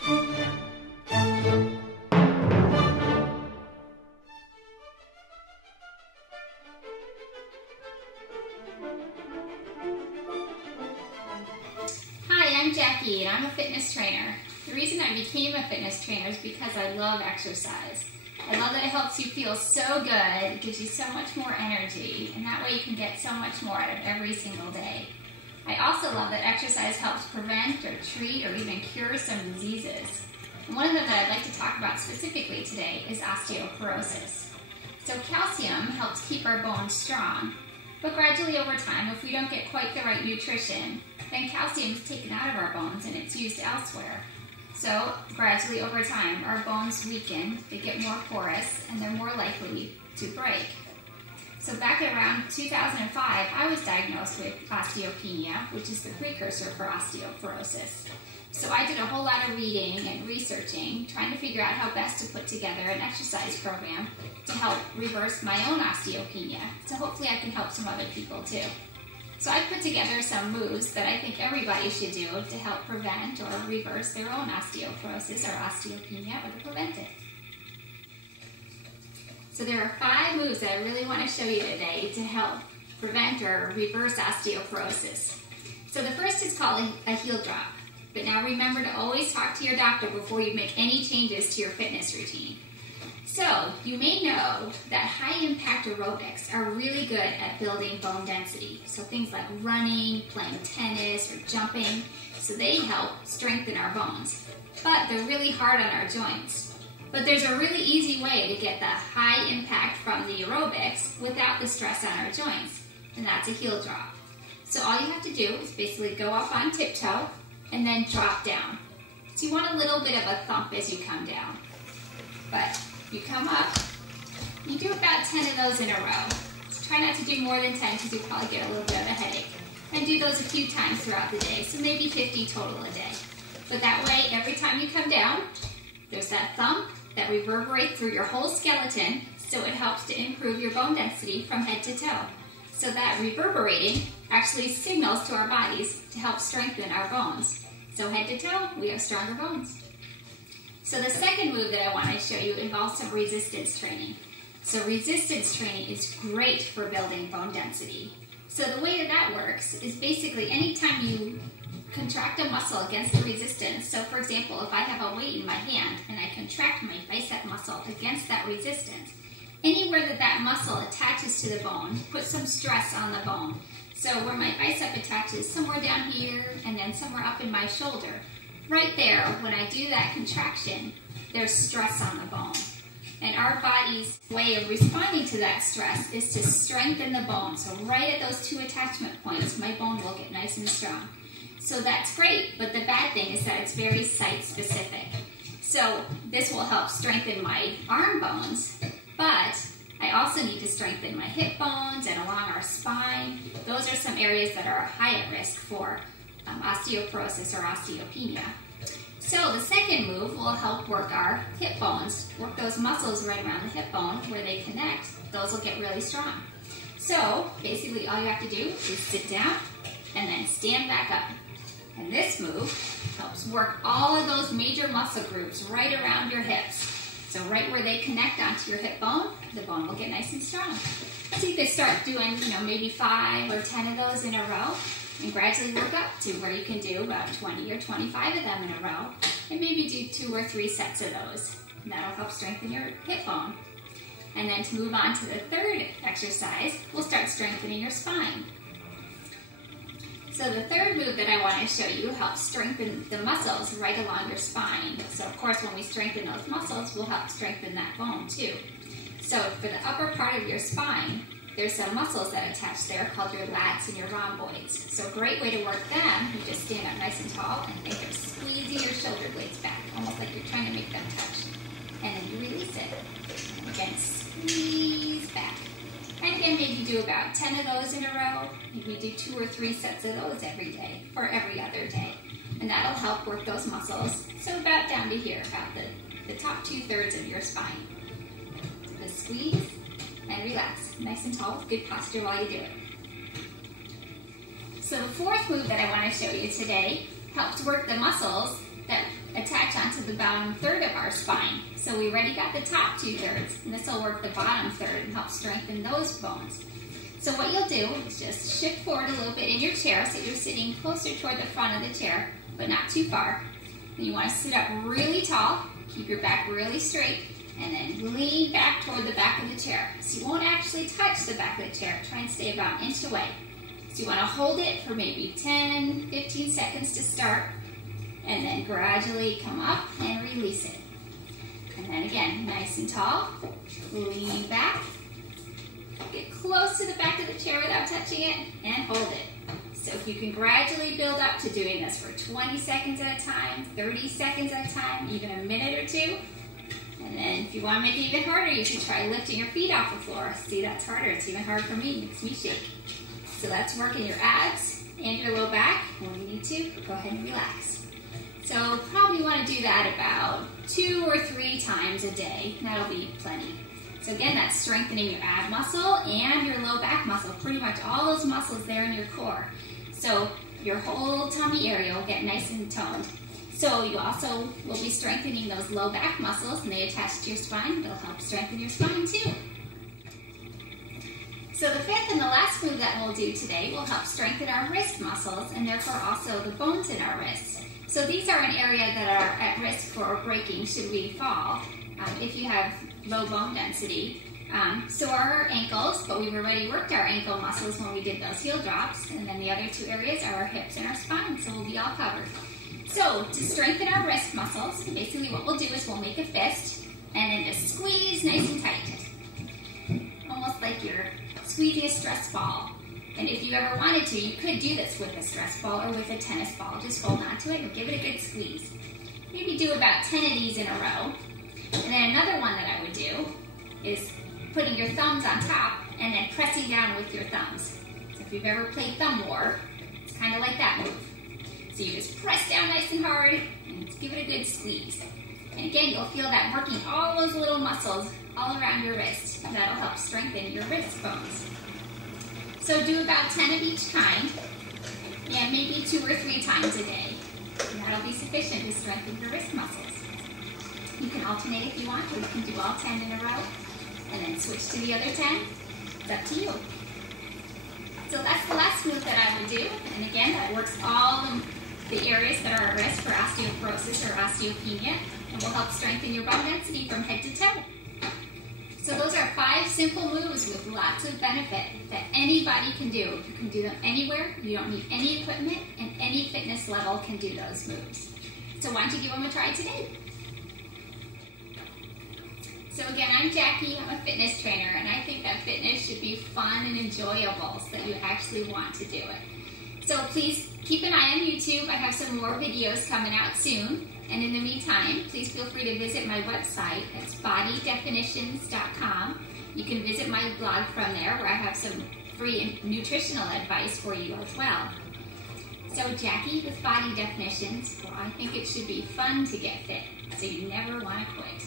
Hi, I'm Jackie and I'm a fitness trainer. The reason I became a fitness trainer is because I love exercise. I love that it helps you feel so good, it gives you so much more energy, and that way you can get so much more out of every single day. I also love that exercise helps prevent or treat or even cure some diseases. And one of them that I'd like to talk about specifically today is osteoporosis. So calcium helps keep our bones strong, but gradually over time, if we don't get quite the right nutrition, then calcium is taken out of our bones and it's used elsewhere. So gradually over time, our bones weaken, they get more porous, and they're more likely to break. So back around 2005, I was diagnosed with osteopenia, which is the precursor for osteoporosis. So I did a whole lot of reading and researching, trying to figure out how best to put together an exercise program to help reverse my own osteopenia. So hopefully I can help some other people too. So I put together some moves that I think everybody should do to help prevent or reverse their own osteoporosis or osteopenia, or to prevent it. So there are 5 moves that I really want to show you today to help prevent or reverse osteoporosis. So the first is called a heel drop. But now remember to always talk to your doctor before you make any changes to your fitness routine. So you may know that high-impact aerobics are really good at building bone density. So things like running, playing tennis, or jumping. So they help strengthen our bones. But they're really hard on our joints. But there's a really easy way to get the high impact from the aerobics without the stress on our joints, and that's a heel drop. So all you have to do is basically go up on tiptoe and then drop down. So you want a little bit of a thump as you come down. But you come up, you do about 10 of those in a row. So try not to do more than 10 because you'll probably get a little bit of a headache. And do those a few times throughout the day, so maybe 50 total a day. But that way, every time you come down, there's that thump that reverberates through your whole skeleton, so it helps to improve your bone density from head to toe. So that reverberating actually signals to our bodies to help strengthen our bones. So head to toe, we have stronger bones. So the second move that I want to show you involves some resistance training. So resistance training is great for building bone density. So the way that works is basically anytime you contract a muscle against the resistance. So for example, if I have a weight in my hand and I contract my bicep muscle against that resistance, anywhere that muscle attaches to the bone, put some stress on the bone. So where my bicep attaches, somewhere down here and then somewhere up in my shoulder, right there, when I do that contraction, there's stress on the bone. And our body's way of responding to that stress is to strengthen the bone. So right at those 2 attachment points, my bone will get nice and strong. So that's great, but the bad thing is that it's very site-specific. So this will help strengthen my arm bones, but I also need to strengthen my hip bones and along our spine. Those are some areas that are high at risk for osteoporosis or osteopenia. So the second move will help work our hip bones, work those muscles right around the hip bone where they connect. Those will get really strong. So basically all you have to do is sit down and then stand back up. And this move helps work all of those major muscle groups right around your hips. So right where they connect onto your hip bone, the bone will get nice and strong. So you could start doing, maybe 5 or 10 of those in a row, and gradually work up to where you can do about 20 or 25 of them in a row, and maybe do 2 or 3 sets of those. And that'll help strengthen your hip bone. And then to move on to the third exercise, we'll start strengthening your spine. So the third move that I want to show you helps strengthen the muscles right along your spine. So of course when we strengthen those muscles, we'll help strengthen that bone too. So for the upper part of your spine, there's some muscles that attach there called your lats and your rhomboids. So a great way to work them, you just stand up nice and tall and think of squeezing your shoulder blades back, almost like you're trying to make them touch. And then you release it. And again, squeeze back. And again, maybe do about 10 of those in a row. Maybe do 2 or 3 sets of those every day, or every other day. And that'll help work those muscles. So about down to here, about the top 2/3 of your spine. The squeeze and relax. Nice and tall with good posture while you do it. So the fourth move that I want to show you today helps work the muscles that attach onto the bottom third of our spine. So we already got the top 2/3, and this will work the bottom third and help strengthen those bones. So what you'll do is just shift forward a little bit in your chair so you're sitting closer toward the front of the chair, but not too far. And you want to sit up really tall, keep your back really straight, and then lean back toward the back of the chair. So you won't actually touch the back of the chair. Try and stay about an inch away. So you want to hold it for maybe 10, 15 seconds to start, and then gradually come up and release it. And then again, nice and tall, lean back, get close to the back of the chair without touching it, and hold it. So if you can gradually build up to doing this for 20 seconds at a time, 30 seconds at a time, even a minute or two. And then if you want to make it even harder, you can try lifting your feet off the floor. See, that's harder. It's even hard for me. It makes me shake. So that's working your abs and your low back. When you need to, go ahead and relax. So probably want to do that about 2 or 3 times a day. That'll be plenty. So again, that's strengthening your ab muscle and your low back muscle. Pretty much all those muscles there in your core. So your whole tummy area will get nice and toned. So you also will be strengthening those low back muscles, and they attach to your spine. They'll help strengthen your spine too. So the fifth and the last move that we'll do today will help strengthen our wrist muscles and therefore also the bones in our wrists. So these are an area that are at risk for breaking should we fall if you have low bone density. So are our ankles, but we've already worked our ankle muscles when we did those heel drops, and then the other 2 areas are our hips and our spine, so we'll be all covered. So to strengthen our wrist muscles, basically what we'll do is we'll make a fist and then just squeeze nice and tight. Almost like you're squeezing a stress ball. And if you ever wanted to, you could do this with a stress ball or with a tennis ball. Just hold on to it and give it a good squeeze. Maybe do about 10 of these in a row. And then another one that I would do is putting your thumbs on top and then pressing down with your thumbs. So if you've ever played thumb war, it's kind of like that move. So you just press down nice and hard and just give it a good squeeze. And again, you'll feel that working all those little muscles all around your wrist. That'll help strengthen your wrist bones. So do about 10 of each kind, and maybe 2 or 3 times a day. And that'll be sufficient to strengthen your wrist muscles. You can alternate if you want, or you can do all 10 in a row, and then switch to the other 10. It's up to you. So that's the last move that I would do. And again, that works all the areas that are at risk for osteoporosis or osteopenia, and will help strengthen your bone density from head to toe. So those are 5 simple moves with lots of benefit that anybody can do. You can do them anywhere. You don't need any equipment, and any fitness level can do those moves. So why don't you give them a try today? So again, I'm Jackie. I'm a fitness trainer, and I think that fitness should be fun and enjoyable so that you actually want to do it. So please keep an eye on YouTube. I have some more videos coming out soon. And in the meantime, please feel free to visit my website. It's bodydefinitions.com. You can visit my blog from there where I have some free nutritional advice for you as well. So Jackie with Body Definitions, well, I think it should be fun to get fit, so you never want to quit.